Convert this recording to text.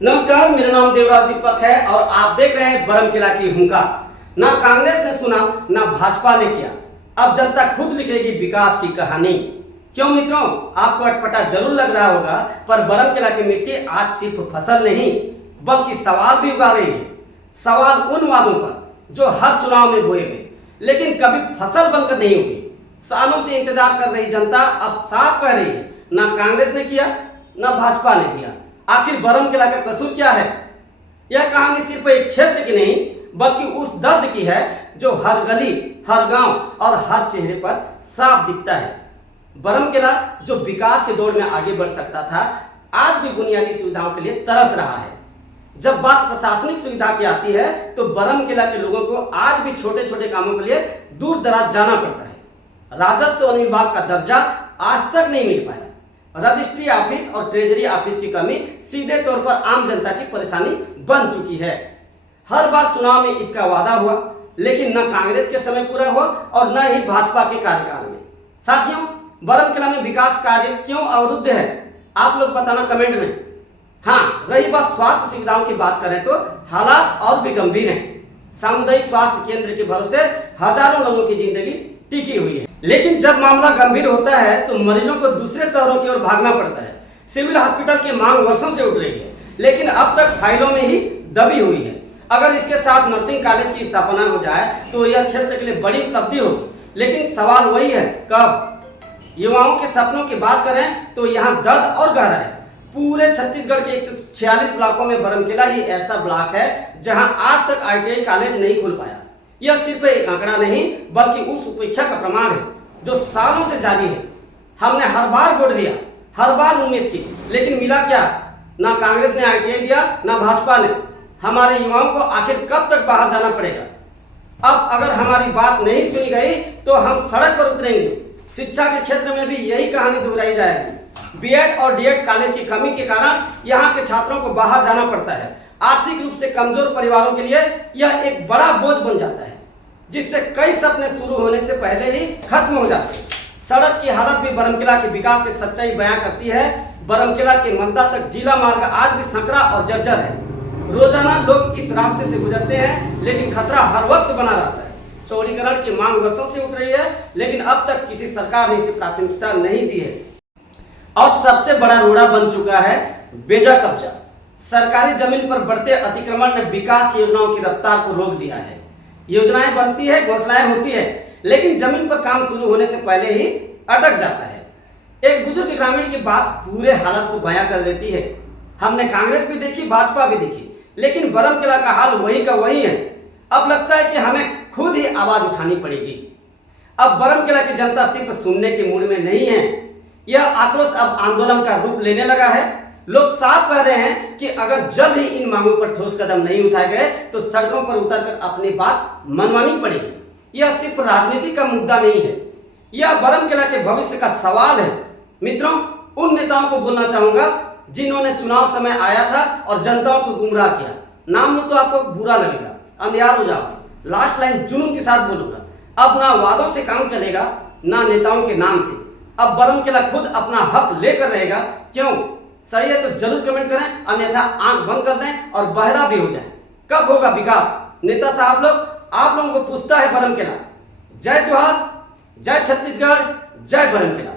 नमस्कार, मेरा नाम देवराज दीपक है और आप देख रहे हैं बरमकेला की हुंकार। ना कांग्रेस ने सुना, ना भाजपा ने किया। अब जनता खुद लिखेगी विकास की कहानी। क्यों मित्रों, आपको अटपटा जरूर लग रहा होगा, पर बरमकेला की मिट्टी आज सिर्फ फसल नहीं बल्कि सवाल भी उगा रही है। सवाल उन वादों पर जो हर चुनाव में बोए गए लेकिन कभी फसल बनकर नहीं उगी। सालों से इंतजार कर रही जनता अब साफ कह रही है, ना कांग्रेस ने किया, ना भाजपा ने दिया। आखिर बरमकेला का कसूर क्या है? यह कहानी सिर्फ एक क्षेत्र की नहीं बल्कि उस दर्द की है जो हर गली, हर गांव और हर चेहरे पर साफ दिखता है। बरमकेला जो विकास के दौड़ में आगे बढ़ सकता था, आज भी बुनियादी सुविधाओं के लिए तरस रहा है। जब बात प्रशासनिक सुविधा की आती है तो बरमकेला के लोगों को आज भी छोटे छोटे कामों के लिए दूर दराज जाना पड़ता है। राजस्व वन विभाग का दर्जा आज तक नहीं मिल पाया। रजिस्ट्री ऑफिस और ट्रेजरी ऑफिस की कमी सीधे तौर पर आम जनता की परेशानी बन चुकी है। हर बार चुनाव में इसका वादा हुआ लेकिन न कांग्रेस के समय पूरा हुआ और न ही भाजपा के कार्यकाल में। साथियों, बरमकेला में विकास कार्य क्यों अवरुद्ध है, आप लोग बताना कमेंट में। हाँ, रही बात स्वास्थ्य सुविधाओं की बात करें तो हालात और भी गंभीर हैं। सामुदायिक स्वास्थ्य केंद्र के भरोसे हजारों लोगों की जिंदगी टिकी हुई है, लेकिन जब मामला गंभीर होता है तो मरीजों को दूसरे शहरों की ओर भागना पड़ता है। सिविल हॉस्पिटल की मांग वर्षों से उठ रही है लेकिन अब तक फाइलों में ही दबी हुई है। अगर इसके साथ नर्सिंग कॉलेज की स्थापना हो जाए तो यह क्षेत्र के लिए बड़ी उपलब्धि होगी, लेकिन सवाल वही है, कब? युवाओं के सपनों की बात करें तो यहाँ दर्द और गहरा है। पूरे छत्तीसगढ़ के 146 ब्लॉकों में बरमकेला ही ऐसा ब्लॉक है जहां आज तक ITI कॉलेज नहीं खुल पाया। यह सिर्फ एक आंकड़ा नहीं बल्कि उस उपेक्षा का प्रमाण है जो सालों से जारी है। हमने हर बार वोट दिया, हर बार उम्मीद की, लेकिन मिला क्या? ना कांग्रेस ने ITI दिया, ना भाजपा ने। हमारे युवाओं को आखिर कब तक बाहर जाना पड़ेगा? अब अगर हमारी बात नहीं सुनी गई तो हम सड़क पर उतरेंगे। शिक्षा के क्षेत्र में भी यही कहानी दोहराई जाएगी। B.Ed और D.Ed कॉलेज की कमी के कारण यहाँ के छात्रों को बाहर जाना पड़ता है। आर्थिक रूप से कमजोर परिवारों के लिए यह एक बड़ा बोझ बन जाता है, जिससे कई सपने शुरू होने से पहले ही खत्म हो जाते हैं। सड़क की हालत भी बरमकेला के विकास की सच्चाई बयां करती है। बरमकेला के मलदा तक जिला मार्ग आज भी संकरा और जर्जर है। रोजाना लोग इस रास्ते से गुजरते हैं लेकिन खतरा हर वक्त बना रहता है। चौड़ीकरण की मांग वर्षों से उठ रही है लेकिन अब तक किसी सरकार ने इसे प्राथमिकता नहीं दी है। और सबसे बड़ा रोड़ा बन चुका है बेजा कब्जा। सरकारी जमीन पर बढ़ते अतिक्रमण ने विकास योजनाओं की रफ्तार को रोक दिया है। योजनाएं बनती है, घोषणाएं होती है, लेकिन जमीन पर काम शुरू होने से पहले ही अटक जाता है। एक बुजुर्ग ग्रामीण की बात पूरे हालत को बयां कर देती है। हमने कांग्रेस भी देखी, भाजपा भी देखी, लेकिन बरमकेला का हाल वही का वही है। अब लगता है कि हमें खुद ही आवाज उठानी पड़ेगी। अब बरमकेला की जनता सिर्फ सुनने के मूड में नहीं है। यह आक्रोश अब आंदोलन का रूप लेने लगा है। लोग साफ कह रहे हैं कि अगर जल्द ही इन मांगों पर ठोस कदम नहीं उठाए गए तो सड़कों पर उतरकर अपनी बात मनवानी पड़ेगी। यह सिर्फ राजनीति का मुद्दा नहीं है, यह बरमकेला के भविष्य का सवाल है। मित्रों, उन नेताओं को बोलना चाहूंगा जिन्होंने चुनाव समय आया था और जनताओं को गुमराह किया। नाम लूं तो आपको बुरा लगेगा, अंधियार हो जाओगे। लास्ट लाइन जुनून के साथ बोलूंगा, अब ना वादों से काम चलेगा, ना नेताओं के नाम से। अब बरमकेला खुद अपना हक लेकर रहेगा। क्यों? सही है तो जरूर कमेंट करें, अन्यथा आंख बंद कर दें और बहरा भी हो जाए। कब होगा विकास? नेता साहब लोग, आप लोगों को पूछता है बरमकेला। जय जोहार, जय छत्तीसगढ़, जय बरमकेला।